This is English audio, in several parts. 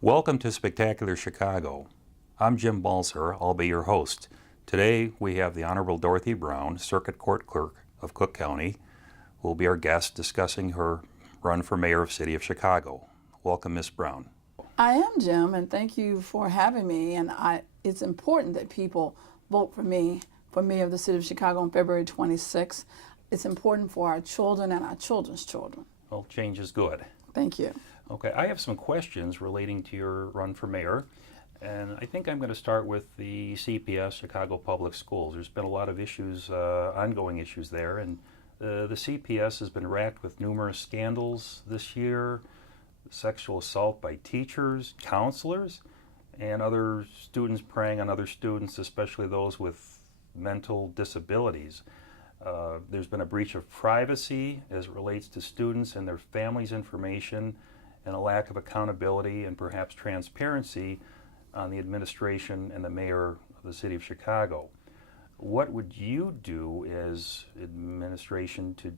Welcome to Spectacular Chicago. I'm Jim Balser. I'll be your host. Today we have the Honorable Dorothy Brown, Circuit Court Clerk of Cook County, who will be our guest discussing her run for Mayor of City of Chicago. Welcome, Ms. Brown. I am, Jim, and thank you for having me. And it's important that people vote for me for Mayor of the City of Chicago on February 26th. It's important for our children and our children's children. Well, change is good. Thank you. Okay, I have some questions relating to your run for mayor, and I think I'm going to start with the CPS, Chicago Public Schools. There's been a lot of issues, ongoing issues there, and the CPS has been racked with numerous scandals this year, sexual assault by teachers, counselors, and other students preying on other students, especially those with mental disabilities. There's been a breach of privacy as it relates to students and their families' information, and a lack of accountability and perhaps transparency on the administration and the mayor of the city of Chicago. What would you do as administration to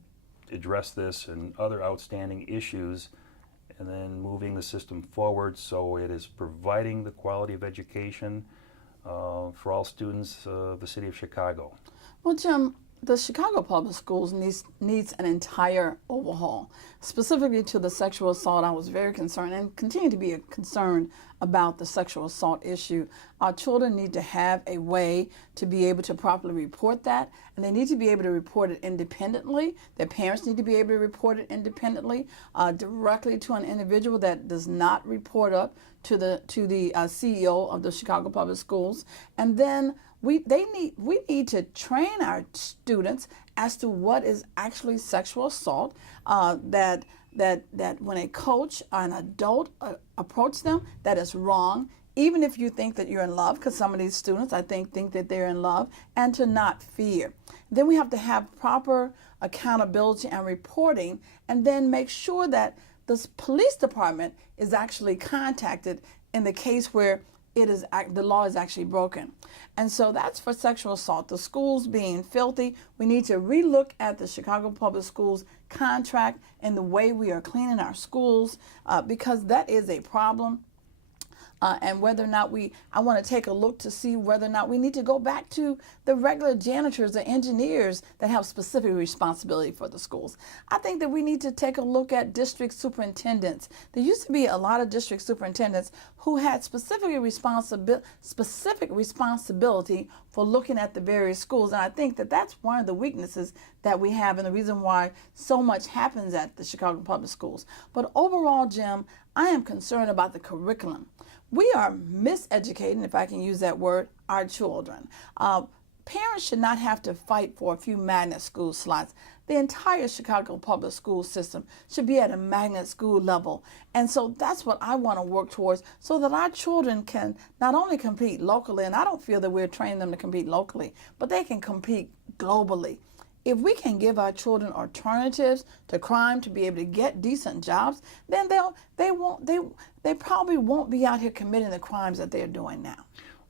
address this and other outstanding issues, and then moving the system forward so it is providing the quality of education for all students of the city of Chicago? Well, Jim, the Chicago Public Schools needs an entire overhaul. Specifically to the sexual assault, I was very concerned and continue to be concerned about the sexual assault issue. Our children need to have a way to be able to properly report that, and they need to be able to report it independently. Their parents need to be able to report it independently, directly to an individual that does not report up to the CEO of the Chicago Public Schools. And then we need to train our students as to what is actually sexual assault, that when a coach or an adult approach them, that is wrong, even if you think that you're in love, because some of these students, I think that they're in love, and to not fear. Then we have to have proper accountability and reporting, and then make sure that the police department is actually contacted in the case where the law is actually broken. And so that's for sexual assault. The schools being filthy, we need to relook at the Chicago Public Schools contract and the way we are cleaning our schools, because that is a problem. And whether or not I want to take a look to see whether or not we need to go back to the regular janitors or engineers that have specific responsibility for the schools. I think that we need to take a look at district superintendents. There used to be a lot of district superintendents who had specific responsibility for looking at the various schools. And I think that that's one of the weaknesses that we have and the reason why so much happens at the Chicago Public Schools. But overall, Jim, I am concerned about the curriculum. We are miseducating, if I can use that word, our children. Parents should not have to fight for a few magnet school slots. The entire Chicago public school system should be at a magnet school level. And so that's what I want to work towards, so that our children can not only compete locally, and I don't feel that we're training them to compete locally, but they can compete globally. If we can give our children alternatives to crime to be able to get decent jobs, then they probably won't be out here committing the crimes that they're doing now.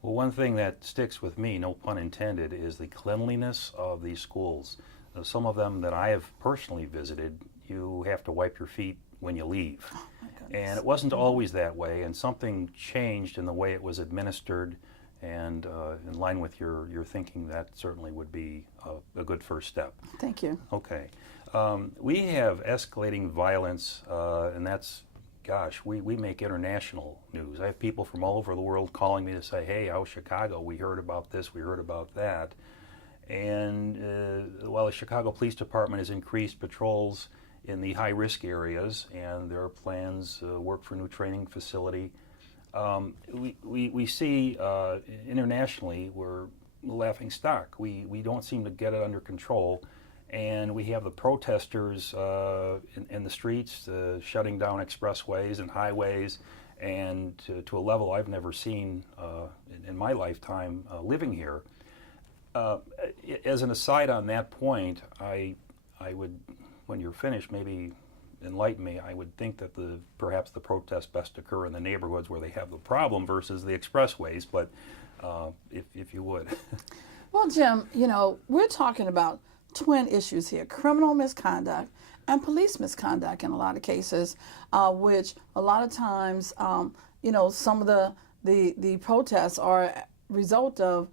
Well, one thing that sticks with me, no pun intended, is the cleanliness of these schools. Some of them that I have personally visited, you have to wipe your feet when you leave. Oh, my goodness. And it wasn't always that way, and something changed in the way it was administered. And in line with your thinking, that certainly would be a good first step. Thank you. Okay. We have escalating violence, and that's, gosh, we make international news. I have people from all over the world calling me to say, hey, how's Chicago? We heard about this, we heard about that. And while the Chicago Police Department has increased patrols in the high-risk areas, and there are plans, work for a new training facility, we see internationally we're laughing stock. We don't seem to get it under control, and we have the protesters in the streets shutting down expressways and highways, and to a level I've never seen in my lifetime living here. As an aside on that point, I would, when you're finished, maybe enlighten me, I would think that perhaps the protests best occur in the neighborhoods where they have the problem versus the expressways, but if you would. Well, Jim, we're talking about twin issues here: criminal misconduct and police misconduct in a lot of cases, which a lot of times, some of the protests are a result of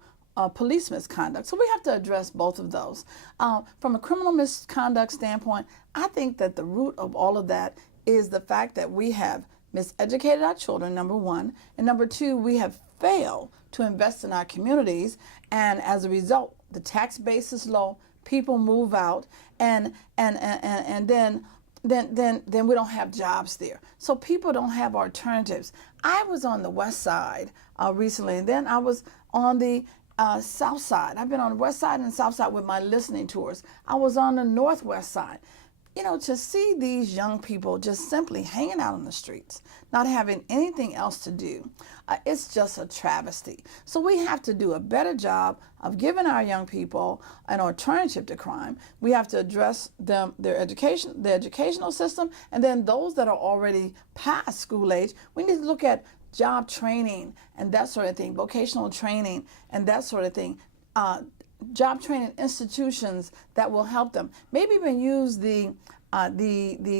police misconduct. So we have to address both of those. From a criminal misconduct standpoint, I think that the root of all of that is the fact that we have miseducated our children, number one, and number two, we have failed to invest in our communities, and as a result, the tax base is low, people move out, and then we don't have jobs there. So people don't have alternatives. I was on the west side recently, and then I was on the south side. I've been on the west side and south side with my listening tours. I was on the northwest side. To see these young people just simply hanging out on the streets, not having anything else to do, it's just a travesty. So we have to do a better job of giving our young people an alternative to crime. We have to address their education, the educational system, and then those that are already past school age, we need to look at job training and that sort of thing, vocational training and that sort of thing. Job training institutions that will help them. Maybe even use the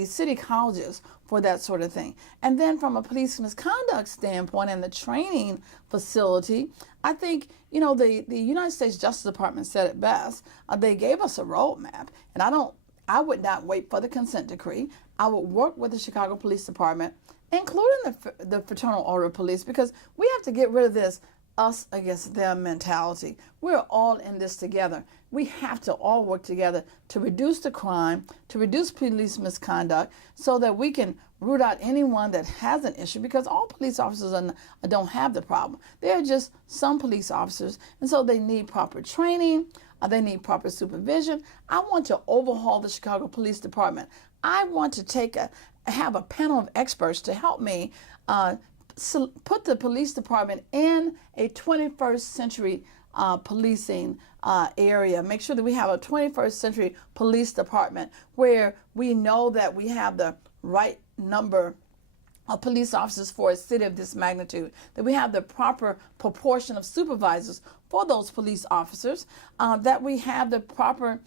city colleges for that sort of thing. And then from a police misconduct standpoint and the training facility, I think, the United States Justice Department said it best. They gave us a roadmap, and I would not wait for the consent decree. I would work with the Chicago Police Department, including the Fraternal Order of Police, because we have to get rid of this us against them mentality. We're all in this together. We have to all work together to reduce the crime, to reduce police misconduct, so that we can root out anyone that has an issue, because all police officers don't have the problem. They're just some police officers, and so they need proper training, they need proper supervision. I want to overhaul the Chicago Police Department. I want to have a panel of experts to help me put the police department in a 21st century policing area. Make sure that we have a 21st century police department where we know that we have the right number of police officers for a city of this magnitude, that we have the proper proportion of supervisors for those police officers, that we have the proper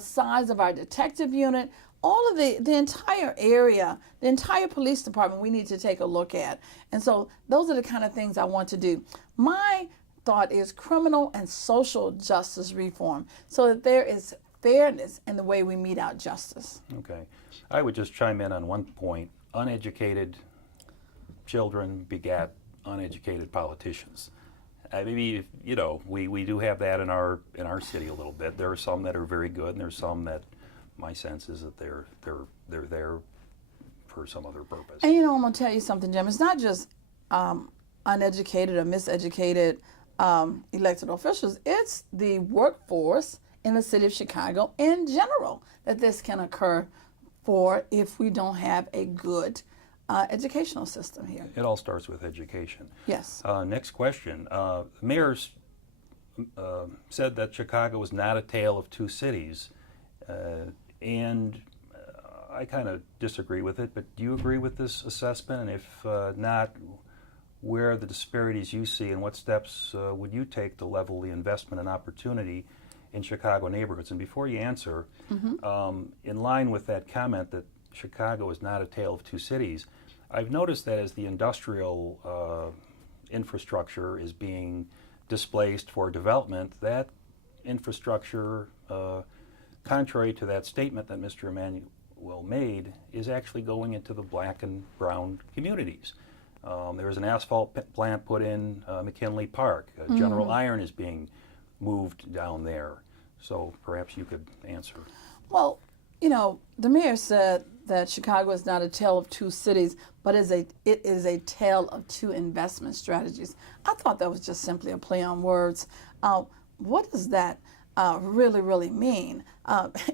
size of our detective unit. All of the entire area, the entire police department, we need to take a look at. And so those are the kind of things I want to do. My thought is criminal and social justice reform, so that there is fairness in the way we mete out justice. Okay. I would just chime in on one point. Uneducated children begat uneducated politicians. Maybe, we do have that in our city a little bit. There are some that are very good, and there's some that my sense is that they're there for some other purpose. And I'm going to tell you something, Jim. It's not just uneducated or miseducated elected officials. It's the workforce in the city of Chicago in general that this can occur for if we don't have a good educational system here. It all starts with education. Yes. Next question. The mayor said that Chicago is not a tale of two cities. And I kind of disagree with it, but do you agree with this assessment? And if not, where are the disparities you see, and what steps would you take to level the investment and opportunity in Chicago neighborhoods? And before you answer, in line with that comment that Chicago is not a tale of two cities, I've noticed that as the industrial infrastructure is being displaced for development, that infrastructure, contrary to that statement that Mr. Emanuel made, is actually going into the black and brown communities. There was an asphalt plant put in McKinley Park. General Iron is being moved down there. So perhaps you could answer. Well, the mayor said that Chicago is not a tale of two cities, but it is a tale of two investment strategies. I thought that was just simply a play on words. What does that really, really mean?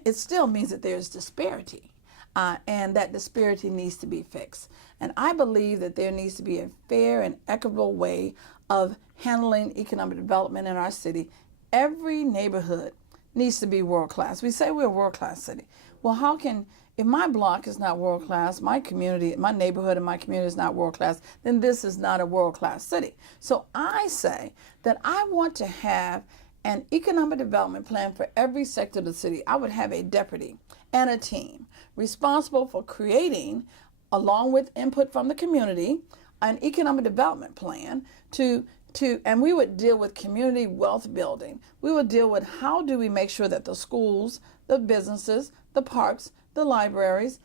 It still means that there's disparity, and that disparity needs to be fixed. And I believe that there needs to be a fair and equitable way of handling economic development in our city. Every neighborhood needs to be world class. We say we're a world class city. Well, how can if my block is not world class, my community, my neighborhood and my community is not world class, then this is not a world class city. So I say that I want to have an economic development plan for every sector of the city. I would have a deputy and a team responsible for creating, along with input from the community, an economic development plan and we would deal with community wealth building. We would deal with how do we make sure that the schools, the businesses, the parks, the libraries,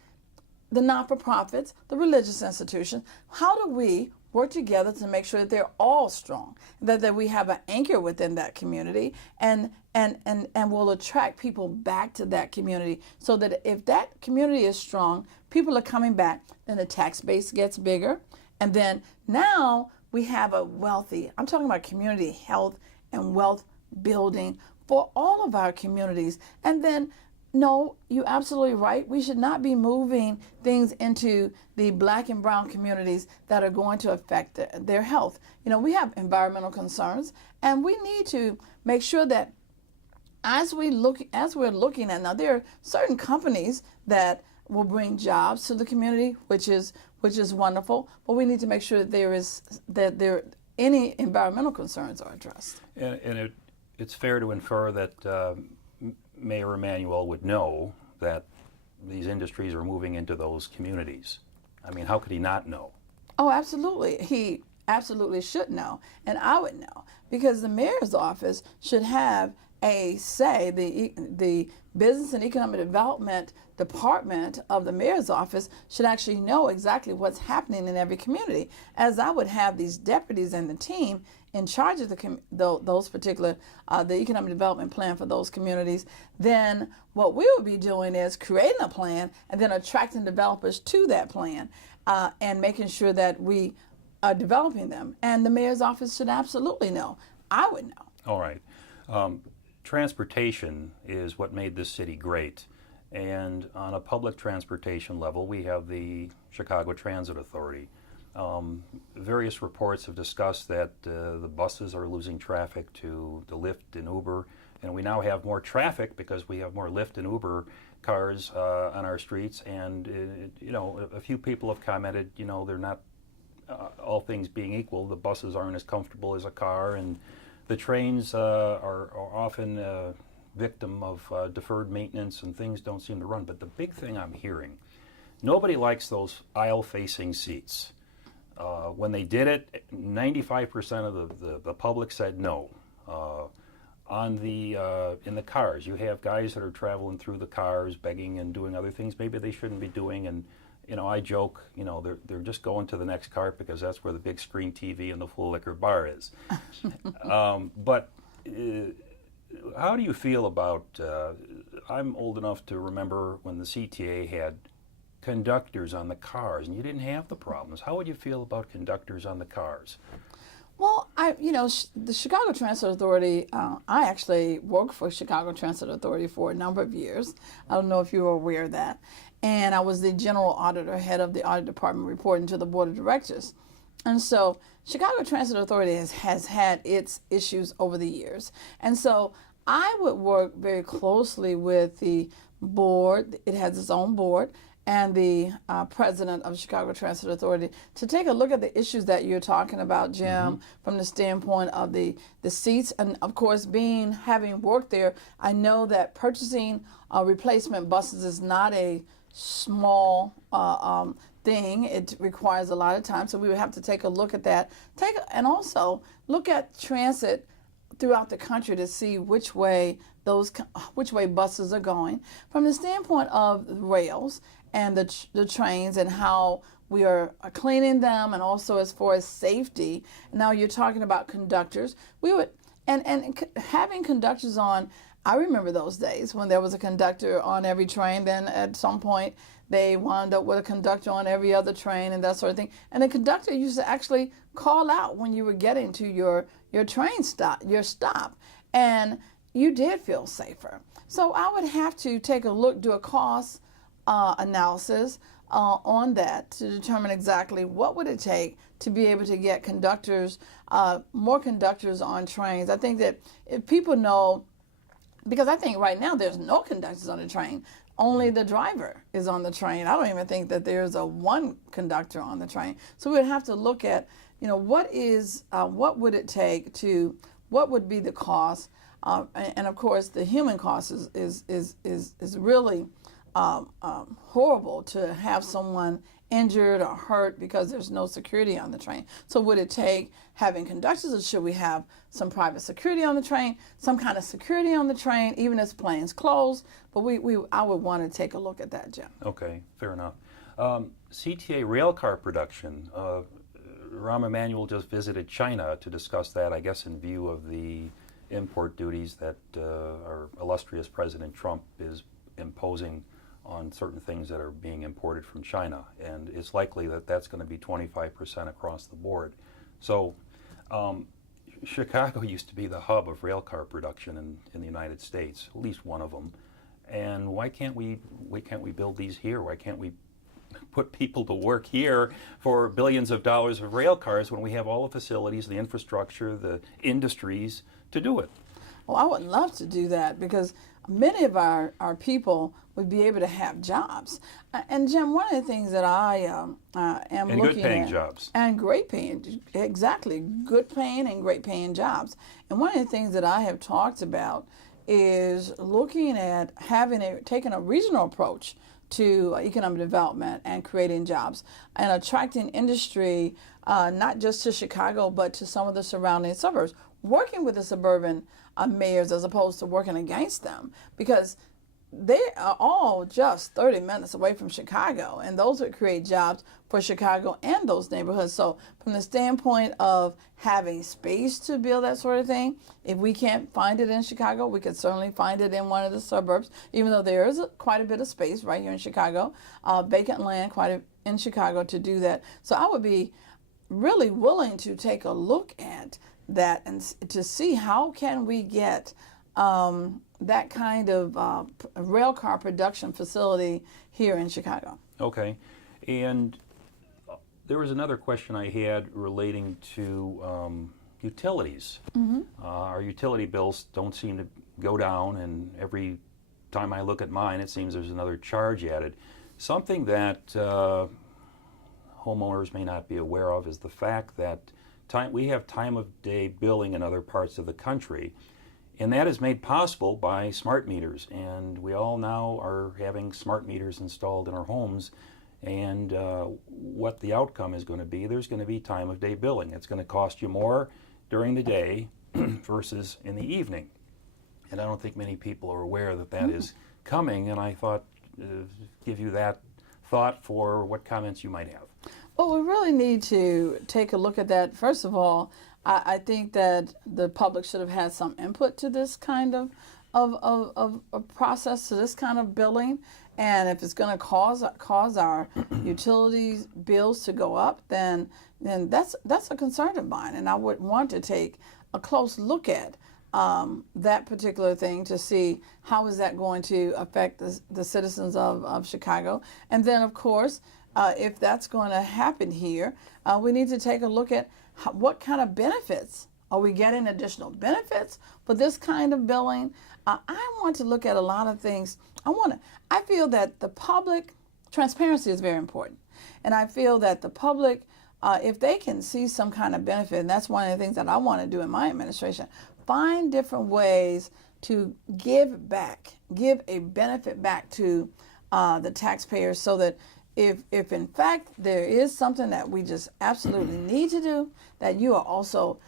the not-for-profits, the religious institutions, how do we work together to make sure that they're all strong, that we have an anchor within that community and will attract people back to that community, so that if that community is strong, people are coming back, then the tax base gets bigger, and then now we have a wealthy, I'm talking about community health and wealth building for all of our communities. And then, no, you're absolutely right. We should not be moving things into the Black and brown communities that are going to affect their health. We have environmental concerns, and we need to make sure that as we're looking at now, there are certain companies that will bring jobs to the community, which is wonderful, but we need to make sure that any environmental concerns are addressed. And it's fair to infer that Mayor Emanuel would know that these industries are moving into those communities. I mean, how could he not know? Oh, absolutely. He absolutely should know, and I would know, because the mayor's office should have a say. The Business and Economic Development Department of the mayor's office should actually know exactly what's happening in every community, as I would have these deputies and the team in charge of those particular, the economic development plan for those communities. Then what we would be doing is creating a plan and then attracting developers to that plan and making sure that we are developing them. And the mayor's office should absolutely know. I would know. All right. Transportation is what made this city great. And on a public transportation level, we have the Chicago Transit Authority. Various reports have discussed that the buses are losing traffic to the Lyft and Uber, and we now have more traffic because we have more Lyft and Uber cars on our streets. And a few people have commented, they're not, all things being equal, the buses aren't as comfortable as a car, and the trains are often victim of deferred maintenance, and things don't seem to run. But the big thing I'm hearing, nobody likes those aisle-facing seats. When they did it, 95% of the public said no. In the cars, you have guys that are traveling through the cars, begging and doing other things maybe they shouldn't be doing. And I joke, they're just going to the next cart because that's where the big screen TV and the full liquor bar is. But how do you feel about? I'm old enough to remember when the CTA had conductors on the cars, and you didn't have the problems. How would you feel about conductors on the cars? Well, the Chicago Transit Authority, I actually worked for Chicago Transit Authority for a number of years. I don't know if you were aware of that. And I was the general auditor, head of the audit department, reporting to the board of directors. And so Chicago Transit Authority has had its issues over the years. And so I would work very closely with the board. It has its own board, and the president of Chicago Transit Authority to take a look at the issues that you're talking about, Jim, from the standpoint of the seats. And of course, having worked there, I know that purchasing replacement buses is not a small thing. It requires a lot of time. So we would have to take a look at that. And also look at transit throughout the country to see which way buses are going from the standpoint of rails and the trains, and how we are cleaning them, and also as far as safety. Now you're talking about conductors. We would and having conductors on. I remember those days when there was a conductor on every train. Then at some point they wound up with a conductor on every other train and that sort of thing. And the conductor used to actually call out when you were getting to your train stop, and you did feel safer. So I would have to take a look, do a cost analysis on that to determine exactly what would it take to be able to get conductors, more conductors on trains. I think that if people know, because I think right now there's no conductors on the train. only the driver is on the train. I don't even think that there's a one conductor on the train. So we would have to look at, what would it take to, what would be the cost, and of course the human cost is really horrible to have someone injured or hurt because there's no security on the train. So would it take having conductors, or should we have some private security on the train, some kind of security on the train, even as planes close? But I would want to take a look at that, Jim. Okay, fair enough. CTA railcar production. Rahm Emanuel just visited China to discuss that, I guess, in view of the import duties that our illustrious President Trump is imposing on certain things that are being imported from China. And it's likely that that's going to be 25% across the board. So Chicago used to be the hub of railcar production in the United States, at least one of them. And why can't we build these here? Why can't we put people to work here for billions of dollars of rail cars when we have all the facilities, the infrastructure, the industries to do it? Well, I would love to do that because many of our people would be able to have jobs. And Jim, one of the things that I am And looking good paying at, jobs. and great paying, exactly, good paying and great paying jobs. And one of the things that I have talked about is looking at taking a regional approach to economic development and creating jobs and attracting industry, not just to Chicago, but to some of the surrounding suburbs, working with the suburban mayors as opposed to working against them, because they are all just 30 minutes away from Chicago, and those would create jobs for Chicago and those neighborhoods. So from the standpoint of having space to build that sort of thing, if we can't find it in Chicago, we could certainly find it in one of the suburbs, even though there is quite a bit of space right here in Chicago, vacant land in Chicago to do that. So I would be really willing to take a look at that and to see how can we get that kind of rail car production facility here in Chicago. Okay. And there was another question I had relating to utilities. Our utility bills don't seem to go down, and every time I look at mine, it seems there's another charge added. Something that homeowners may not be aware of is the fact that we have time of day billing in other parts of the country, and that is made possible by smart meters. And we all now are having smart meters installed in our homes. And what the outcome is going to be, there's going to be time of day billing. It's going to cost you more during the day versus in the evening. And I don't think many people are aware that that is coming. And I thought, give you that thought for what comments you might have. Well, we really need to take a look at that. First of all, I think that the public should have had some input to this kind of process, to this kind of billing. And if it's going to cause our utilities bills to go up, then that's a concern of mine. And I would want to take a close look at that particular thing to see how is that going to affect the citizens of Chicago. And then, of course, if that's going to happen here, we need to take a look at what kind of benefits. Are we getting additional benefits for this kind of billing? I want to look at a lot of things. I feel that the public, transparency is very important. And I feel that the public, if they can see some kind of benefit, and that's one of the things that I want to do in my administration, find different ways to give a benefit back to the taxpayers, so that if in fact there is something that we just absolutely need to do, that you are also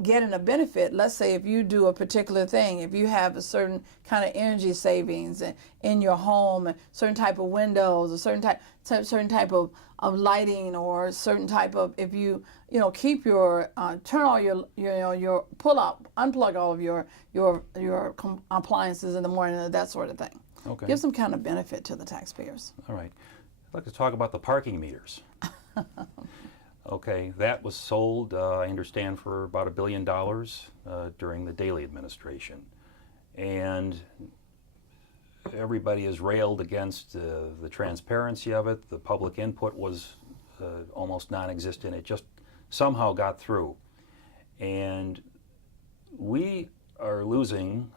getting a benefit. Let's say if you do a particular thing, if you have a certain kind of energy savings in your home, a certain type of windows, a certain type of lighting, or certain type of, if you keep your turn all your unplug all of your appliances in the morning, that sort of thing. Okay. Give some kind of benefit to the taxpayers. All right. I'd like to talk about the parking meters. Okay, that was sold, I understand, for about $1 billion during the Daley administration. And everybody has railed against the transparency of it. The public input was almost non-existent. It just somehow got through. And we are losing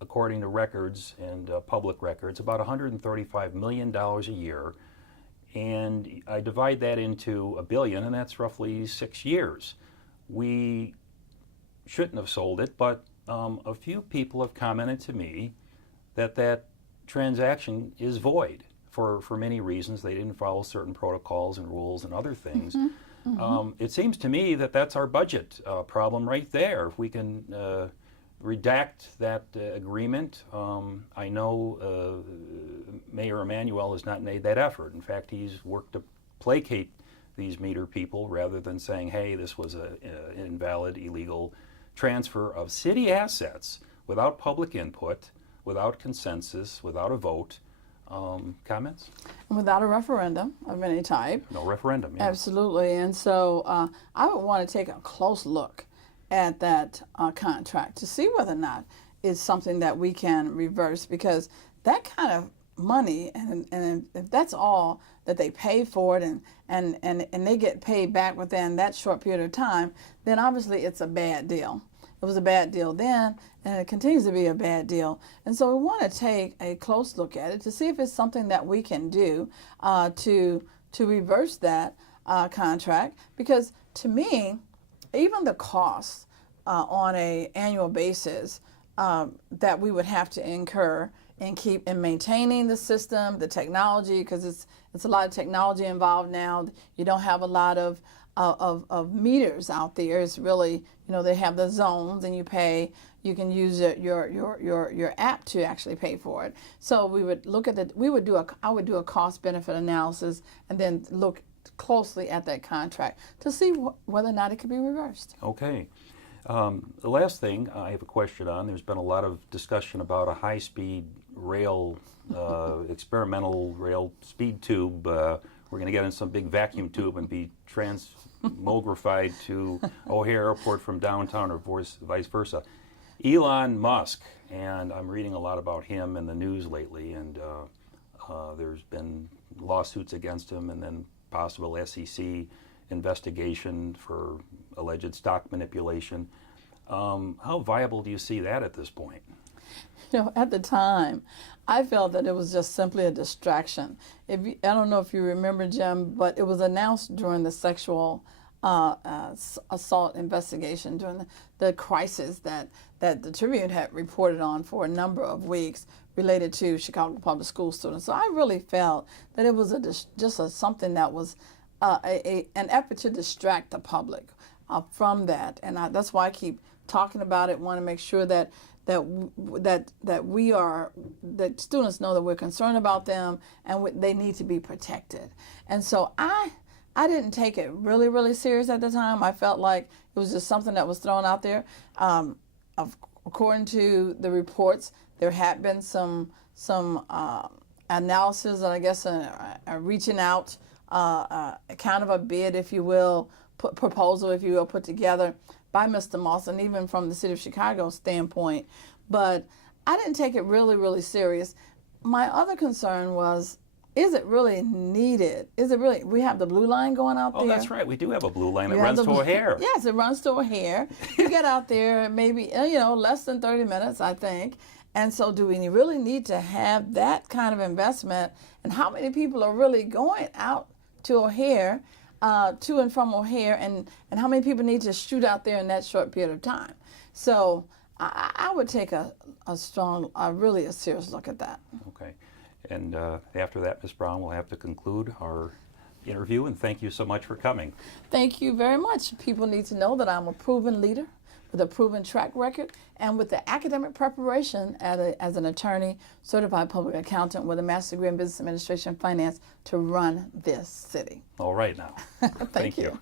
a according to records and public records, about $135 million a year. And I divide that into $1 billion, and that's roughly 6 years. We shouldn't have sold it, but a few people have commented to me that that transaction is void for many reasons. They didn't follow certain protocols and rules and other things. It seems to me that that's our budget problem right there. If we can redact that agreement, I know Mayor Mayoral has not made that effort. In fact, he's worked to placate these meter people rather than saying, hey, this was an invalid, illegal transfer of city assets without public input, without consensus, without a vote. Comments? And without a referendum of any type. No referendum, yeah. Absolutely. And so I would want to take a close look at that contract to see whether or not it's something that we can reverse, because that kind of money, and if that's all that they pay for it and they get paid back within that short period of time, then obviously it's a bad deal. It was a bad deal then, and it continues to be a bad deal. And so we want to take a close look at it to see if it's something that we can do to reverse that contract. Because to me, even the costs on an annual basis that we would have to incur and keep in maintaining the system, the technology, because it's a lot of technology involved now. You don't have a lot of meters out there. It's really, they have the zones, and you pay. You can use your app to actually pay for it. So we would look at I would do a cost benefit analysis and then look closely at that contract to see whether or not it could be reversed. Okay. The last thing I have a question on, there's been a lot of discussion about a high-speed rail, experimental rail speed tube. We're going to get in some big vacuum tube and be transmogrified to O'Hare Airport from downtown, or vice versa. Elon Musk, and I'm reading a lot about him in the news lately, and there's been lawsuits against him, and then possible SEC investigation for alleged stock manipulation. How viable do you see that at this point? At the time, I felt that it was just simply a distraction. I don't know if you remember, Jim, but it was announced during the sexual assault investigation, during the crisis that the Tribune had reported on for a number of weeks related to Chicago public school students. So I really felt that it was something that was an effort to distract the public from that, and that's why I keep talking about it. Want to make sure that students know that we're concerned about them and they need to be protected. And so I didn't take it really, really serious at the time. I felt like it was just something that was thrown out there. According to the reports, there had been some analysis, and I guess a reaching out, kind of a bid, if you will, proposal, if you will, put together by Mr. Moss, and even from the City of Chicago standpoint. But I didn't take it really, really serious. My other concern was, is it really needed? Is it really? We have the blue line going out there. Oh, that's right. We do have a blue line that runs to O'Hare. Yes, it runs to O'Hare. You get out there maybe, less than 30 minutes, I think. And so do we really need to have that kind of investment? And how many people are really going out to O'Hare, to and from O'Hare, and how many people need to shoot out there in that short period of time? So I would take a serious look at that. Okay. And after that, Ms. Brown, we'll have to conclude our interview, and thank you so much for coming. Thank you very much. People need to know that I'm a proven leader with a proven track record and with the academic preparation as an attorney, certified public accountant with a master's degree in business administration and finance to run this city. All right now. Thank you.